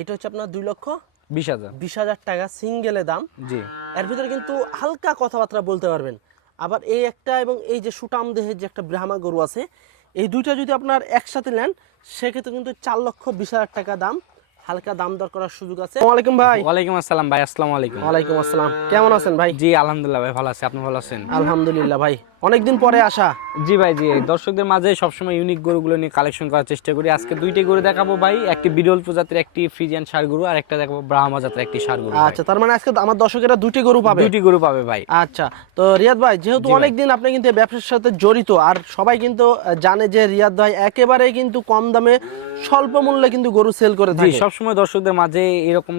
এটা হচ্ছে আপনার 2,20,000 20,000 টাকা সিঙ্গেলে দাম। জি। এর ভিতরে কিন্তু হালকা কথাবার্তা বলতে পারবেন। আবার এই একটা এবং এই যে সুটাম দেহের যে একটা ব্রাহ্মা গরু আছে, এই দুইটা যদি আপনার একসাথে নেন সেক্ষেত্রে কিন্তু 4,20,000 টাকা দাম। হালকা দাম দর করার সুযোগ আছে। আসসালামু আলাইকুম ভাই। ওয়ালাইকুম আসসালাম ভাই, আসসালামু আলাইকুম। ওয়ালাইকুম আসসালাম, কেমন আছেন ভাই? জি আলহামদুলিল্লাহ ভাই, ভালো আছি, আপনি ভালো আছেন? আলহামদুলিল্লাহ ভাই, অনেকদিন পরে আসা। জি ভাই, জি দর্শকদের মাঝে সবসময় ইউনিক গরুগুলো নিয়ে কালেকশন করার চেষ্টা করি। আজকে দুইটি গরু দেখাবো ভাই, একটি বিরল প্রজাতির একটি ফ্রিজিয়ান ষাঁড় গরু, আর একটা দেখাবো ব্রাহ্মা জাতের একটি ষাঁড় গরু। আচ্ছা, তার মানে আজকে আমার দর্শকেরা দুটি গরু পাবে। দুইটি গরু পাবে ভাই। আচ্ছা, তো রিয়াদ ভাই যেহেতু অনেকদিন আপনি কিন্তু এই ব্যবসার সাথে জড়িত, আর সবাই কিন্তু জানে যে রিয়াদ ভাই একেবারে কিন্তু কম দামে স্বল্প মূল্যে কিন্তু গরু সেল করে থাকে। সবসময় দর্শকদের মাঝে এরকম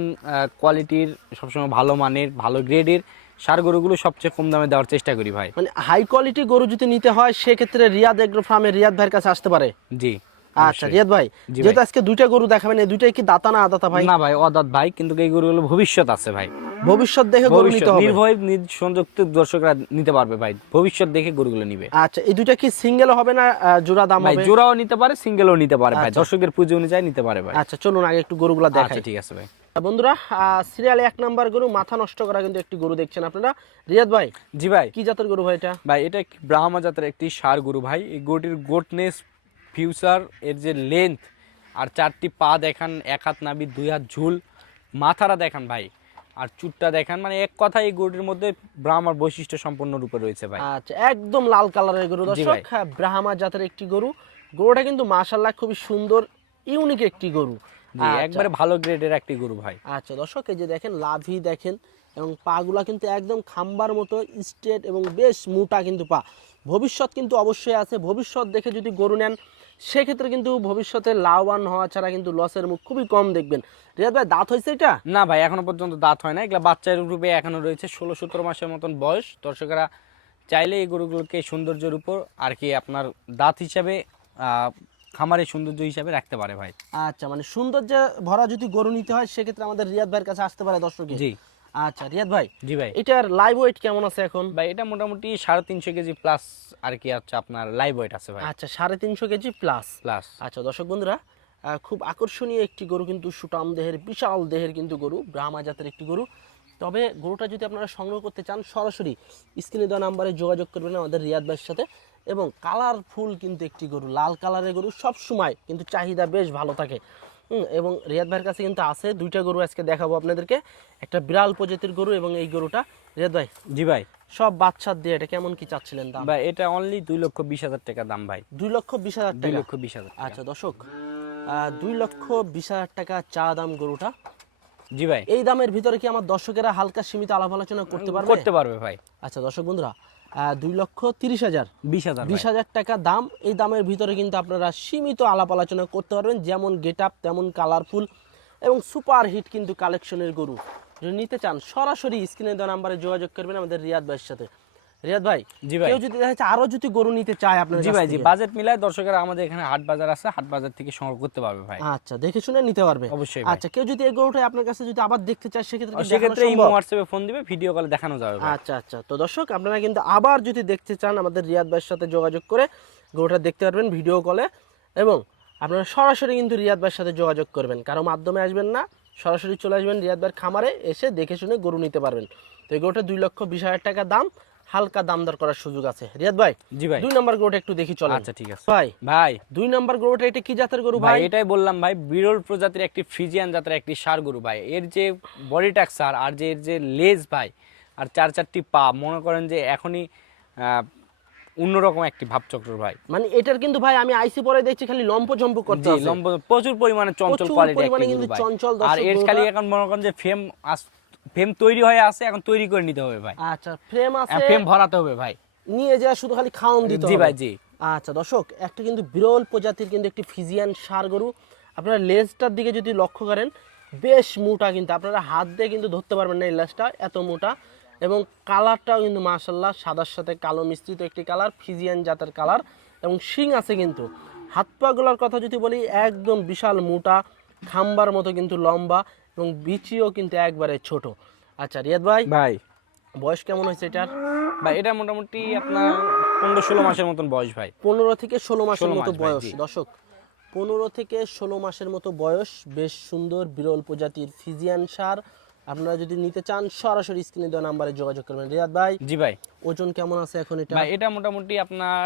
কোয়ালিটির, সবসময় ভালো মানের, ভালো গ্রেডের ষাঁড় গরুগুলো সবচেয়ে কম দামে দেওয়ার চেষ্টা করি ভাই। মানে হাই কোয়ালিটি গরু যদি নিতে হয় সেক্ষেত্রে রিয়াদ এগ্রো ফার্মে রিয়াদ ভাইয়ের কাছে আসতে পারে। জি। আচ্ছা রিয়াদ ভাই, যেহেতু আজকে দুইটা গরু দেখাবেন, এই দুইটাই কি দাতা না আদাতা ভাই? না ভাই, অদাত ভাই, কিন্তু এই গরুগুলো ভবিষ্যৎ আছে ভাই। ভবিষ্যৎ দেখে গরু নিতে হবে। নির্ভয় সংযুক্ত দর্শকরা নিতে পারবে ভাই, ভবিষ্যৎ দেখে গরুগুলো নিবে। আচ্ছা, এই দুইটা কি সিঙ্গেল হবে না জোড়া দাম হবে? জোড়াও নিতে পারে, সিঙ্গেলও নিতে পারে ভাই, দর্শকের পুঁজি অনুযায়ী নিতে পারে ভাই। আচ্ছা চলুন আগে একটু গরুগুলো দেখাই। আচ্ছা ঠিক আছে ভাই। বন্ধুরা, সিরিয়ালে 1 নাম্বার গরু, মাথা নষ্ট করা কিন্তু একটি গরু দেখছেন আপনারা। রিয়াদ ভাই, জি ভাই। কি জাতের গরু ভাই এটা? ভাই এটা ব্রাহ্মা জাতের একটি ষাঁড় গরু ভাই। এই গরুটির গোটনেস, ফিউচার, এর যে লেন্থ আর 4টি পা দেখান, 1 হাত নাভি, 2 হাত ঝুল, মাথাটা দেখান ভাই, আর চুটটা দেখান, মানে এক কথায় এই গরুটির মধ্যে ব্রাহ্মার বৈশিষ্ট্য সম্পন্ন রূপে রয়েছে ভাই। আচ্ছা, একদম লাল কালারের গরু দর্শক, ব্রাহ্মা জাতের একটি গরু। গরুটা কিন্তু মাশাআল্লাহ খুবই সুন্দর, ইউনিক একটি গরু। জি, একবারে ভালো গ্রেডের একটি গরু ভাই। আচ্ছা দর্শক, এই যে দেখেন লাভি দেখেন, এবং পাগুলা কিন্তু একদম খাম্বার মতো স্ট্রেট এবং বেশ মোটা কিন্তু পা। ভবিষ্যৎ কিন্তু অবশ্যই আছে। ভবিষ্যৎ দেখে যদি গরু নেন সেক্ষেত্রে কিন্তু ভবিষ্যতে লাভবান হওয়া ছাড়া কিন্তু লসের মুখ খুবই কম দেখবেন। রিয়াদ ভাই, দাঁত হয়েছে এটা? না ভাই, এখনো পর্যন্ত দাঁত হয় না, এগুলা বাচ্চার রূপে এখনো রয়েছে। 16-17 মাসের মতন বয়স। দর্শকেরা চাইলে এই গরুগুলোকে সৌন্দর্যের উপর আর কি আপনার দাঁত হিসাবে, খামারের সৌন্দর্য হিসাবে রাখতে পারে ভাই। আচ্ছা, মানে সৌন্দর্য ভরা যদি গরু নিতে হয় সেক্ষেত্রে আমাদের রিয়াদ ভাইয়ের কাছে আসতে পারে দর্শক। জি। আচ্ছা রিয়াদ ভাই, জি ভাই, এটার লাইভ ওয়েট কেমন আছে এখন? ভাই এটা মোটামুটি 350 কেজি প্লাস আর কি হচ্ছে আপনার লাইভ ওয়েট আছে ভাই। আচ্ছা, 350 কেজি প্লাস। প্লাস। আচ্ছা দর্শক বন্ধুরা, খুব আকর্ষণীয় একটি গরু কিন্তু, সুটাম দেহের, বিশাল দেহের কিন্তু গরু, ব্রাহ্মা জাতের একটি গরু। তবে গরুটা যদি আপনারা সংগ্রহ করতে চান সরাসরি স্ক্রিনে দেওয়া নাম্বারে যোগাযোগ করবেন আমাদের রিয়াদ ভাইয়ের সাথে। এবং কালারফুল কিন্তু একটি গরু, লাল কালারের গরু সব সময় কিন্তু চাহিদা বেশ ভালো থাকে। এবং রিয়াদ ভাইয়ের কাছে কিন্তু আছে দুইটা গরু, আজকে দেখাবো আপনাদেরকে। একটা বিড়াল প্রজাতির গরু এবং এই গরুটা। রিয়াদ ভাই, জি ভাই, সব বাচ্চার দিয়ে এটা কেমন কি চাচ্ছিলেন দাম? ভাই এটা অনলি 2,20,000 টাকা দাম ভাই। 2,20,000 টাকা? 2,20,000। আচ্ছা দর্শক, 2,20,000 টাকা চা দাম গরুটা। জি ভাই, এই দামের ভিতরে কি আমার দর্শকেরা হালকা সীমিত আলাপ আলোচনা করতে পারবে? করতে পারবে ভাই। আচ্ছা দর্শক বন্ধুরা, 2,30,000 20,000 টাকা দাম। এই দামের ভিতরে কিন্তু আপনারা সীমিত আলাপ আলোচনা করতে পারবেন। যেমন গেট আপ তেমন কালারফুল এবং সুপার হিট কিন্তু কালেকশনের গরু। যদি নিতে চান সরাসরি স্ক্রিনে দেওয়া নাম্বারে যোগাযোগ করবেন আমাদের রিয়াদ ভাইয়ের সাথে। রিয়াদ ভাই, জি ভাই, কেউ যদি আরো যদি গরু নিতে চায় আপনার? জি ভাই, জি বাজেট মিলায় দর্শকেরা আমাদের এখানে হাট বাজার আছে, হাট বাজার থেকে সংগ্রহ করতে পারবে ভাই। আচ্ছা, দেখে শুনে নিতে পারবে অবশ্যই। আচ্ছা, কেউ যদি এই গরুটা আপনার কাছে যদি আবার দেখতে চায় সেক্ষেত্রে ইমো হোয়াটসঅ্যাপে ফোন দিবে, ভিডিও কলে দেখানো যাবে ভাই। আচ্ছা আচ্ছা, তো দর্শক আপনারা কিন্তু আবার যদি দেখতে চান আমাদের রিয়াদ ভাইয়ের সাথে যোগাযোগ করে গরুটা দেখতে পারবেন ভিডিও কলে। এবং আপনারা সরাসরি কিন্তু রিয়াদ ভাইয়ের সাথে যোগাযোগ করবেন, কারো মাধ্যমে আসবেন না, সরাসরি চলে আসবেন রিয়াদ ভাইয়ের খামারে, এসে দেখে শুনে গরু নিতে পারবেন। তো এই গরুটা 2,20,000 টাকা দাম, হালকা দাম দর করার সুযোগ আছে। রিয়াদ ভাই, জি ভাই, 2 নম্বর গরুটা একটু দেখি চলেন। আচ্ছা ঠিক আছে ভাই। ভাই 2 নম্বর গরুটা এটা কি জাতের গরু ভাই? ভাই? এটাই বললাম ভাই, বিরল প্রজাতির একটি ফ্রিজিয়ান জাতের একটি ষাঁড় গরু ভাই। এর যে বডি টাক্সার আর যে এর যে লেজ ভাই, আর 4-4টি পা, মনে করেন যে এখনই অন্যরকম একটি ভাবচক্র ভাই। মানে এটার কিন্তু ভাই আমি আইসি পরে দেখছি খালি লম্প জম্প করতে আছে। লম্ব প্রচুর পরিমাণে চঞ্চল কোয়ালিটি একটি গরু ভাই। চঞ্চল আর এর খালি এখন মনে করেন যে ফ্রেম তৈরি হয়ে আছে, এখন তৈরি করে নিতে হবে ভাই। আচ্ছা, ফ্রেম আছে, ফ্রেম ভরাতে হবে ভাই, নিয়ে যা শুধু খালি খাওয়ান দিতে হবে। জি ভাই, জি। আচ্ছা দর্শক, একটা কিন্তু বিরল প্রজাতির কিন্তু একটি ফিজিয়ান ষাঁড় গরু। আপনারা লেজটার দিকে যদি লক্ষ্য করেন বেশ মোটা, কিন্তু আপনারা হাত দিয়ে কিন্তু ধরতে পারবেন না এই লেজটা, এত মোটা। এবং কালারটাও কিন্তু মাশাআল্লাহ সাদার সাথে কালো মিশ্রিত একটি কালার, ফিজিয়ান জাতের কালার। এবং শিং আছে কিন্তু। হাত পাগুলোর কথা যদি বলি একদম বিশাল মোটা, খাম্বার মতো কিন্তু লম্বা, এবং বিচিও কিন্তু একবারে ছোট। আচ্ছা রিয়াদ ভাই, ভাই বয়স কেমন হয়েছে এটার? ভাই এটা মোটামুটি আপনার 15-16 মাসের মতন বয়স ভাই। 15 থেকে 16 মাসের মতো মাস ভাই, বয়স জি। দর্শক। 15 থেকে 16 মাসের মতো বয়স, বেশ সুন্দর বিরল প্রজাতির ফিজিয়ান ষাঁড়। আপনারা যদি নিতে চান সরাসরি স্ক্রিনে দেওয়া নাম্বারে যোগাযোগ করবেন। রিয়াদ ভাই, জি ভাই। ওজন কেমন আছে এখন এটা? ভাই এটা মোটামুটি আপনার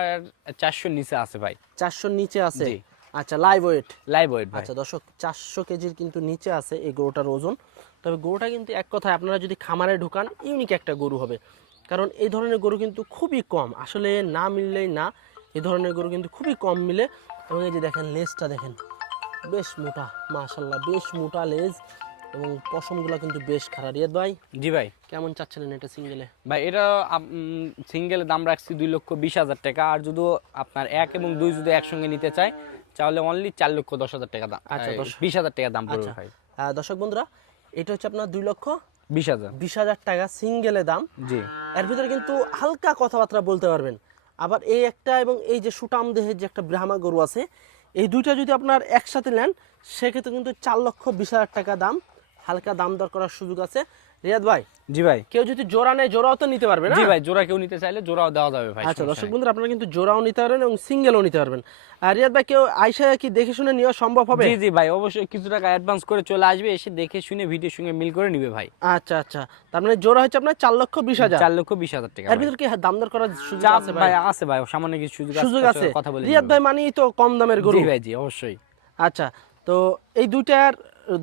400 নিচে আছে ভাই। 400 নিচে আছে? জি। আচ্ছা, লাইভ ওয়েট? লাইভ ওয়েট ভাই। আচ্ছা দর্শক, 400 কেজির কিন্তু নিচে আছে এই গরুটার ওজন। তবে গরুটা কিন্তু এক কথায় আপনারা যদি খামারে ঢুকান ইউনিক একটা গরু হবে, কারণ এই ধরনের গরু কিন্তু খুবই কম, আসলে না মিললেই না, এই ধরনের গরু কিন্তু খুবই কম মিলে। এবং এই যে দেখেন লেজটা দেখেন, বেশ মোটা, মাশাল্লাহ বেশ মোটা লেজ, এবং পশমগুলো কিন্তু বেশ খারাপ। রিয়াদ ভাই, জি ভাই। কেমন চাচ্ছিলেন এটা সিঙ্গেলে? ভাই এটা সিঙ্গেলের দাম রাখছি 2,20,000 টাকা, আর যদি আপনার 1 এবং 2 যদি একসঙ্গে নিতে চায় তাহলে অনলি 4,10,000 টাকা দাম। আচ্ছা, 20,000 টাকা দাম পড়বে আচ্ছা ভাই। দর্শক বন্ধুরা, এটা হচ্ছে আপনার 20,000। 2,20,000 টাকা সিঙ্গেলে দাম। জি। এর ভিতরে কিন্তু হালকা কথাবার্তা বলতে পারবেন। আবার এই একটা এবং এই যে সুটাম দেহের যে একটা ব্রাহ্মা গরু আছে, এই দুইটা যদি আপনার একসাথে নেন সেক্ষেত্রে কিন্তু 4,20,000 টাকা দাম, হালকা দাম দর করার সুযোগ আছে। রিয়াদ ভাই, জি ভাই। কেউ যদি জোড়া নেয় জোড়াও তো নিতে পারবে না? জি ভাই, জোড়া কেউ নিতে চাইলে জোড়াও দেওয়া যাবে ভাই। আচ্ছা দর্শক বন্ধুরা, আপনারা কিন্তু জোড়াও নিতে পারবেন এবং সিঙ্গেলও নিতে পারবেন। আর রিয়াদ ভাই, কেউ আইসা কি দেখে শুনে নেওয়া সম্ভব হবে? জি জি ভাই, অবশ্যই কিছু টাকা অ্যাডভান্স করে চলে আসবে, এসে দেখে শুনে ভিডিওর সঙ্গে মিল করে নিবে ভাই। আচ্ছা আচ্ছা, তার মানে জোড়া হচ্ছে আপনার 4,20,000। 4,20,000 টাকা। এর ভিতরে কি দাম দর করার সুযোগ চাপ আছে ভাই? ভাই? আছে ভাই, সামান্য কিছু সুযোগ আছে? কথা বলে রিয়াদ ভাই মানেই তো কম দামের গরু। জি ভাই, জি অবশ্যই। আচ্ছা, তো এই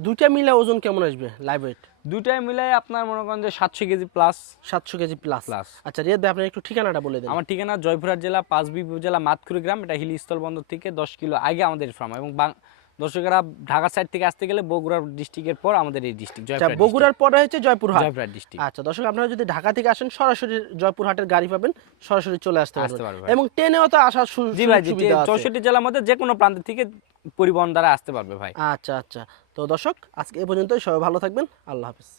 দুইটা মিলে ওজন কেমন আসবে লাইভ ওয়েট? দুটাই মিলাই আপনার মনে করেন যে 700 KG plus. 700 KG plus plus. আচ্ছা রিয়াদ ভাই, আপনার একটু ঠিকানাটা বলে দেন। আমার ঠিকানা জয়পুরহাট জেলা পাঁচবি উপজেলা মাতকুড়ি গ্রাম। এটা হিলি স্থল বন্দর থেকে 10 কিলো আগে আমাদের ফার্ম, এবং দর্শকেরা ঢাকা সাইড থেকে আসতে গেলে বগুড়া ডিস্ট্রিক্টের পর আমাদের এই ডিস্ট্রিক্ট আচ্ছা, বগুড়ার পরে হচ্ছে জয়পুরহাট। জয়পুরহাট ডিস্ট্রিক্ট। আচ্ছা দর্শক, আপনারা যদি ঢাকা থেকে আসেন সরাসরি জয়পুরহাটের গাড়ি পাবেন, সরাসরি চলে আসতে পারবেন, পারবে। এবং ট্রেনেও তো আসার জি ভাই, জি, সুবিধা আছে। 64 জেলার মধ্যে যে কোনো প্রান্ত থেকে পরিবহন দ্বারা আসতে পারবে ভাই। আচ্ছা আচ্ছা, তো দর্শক আজকে এ পর্যন্তই, সবাই ভালো থাকবেন, আল্লাহ হাফেজ।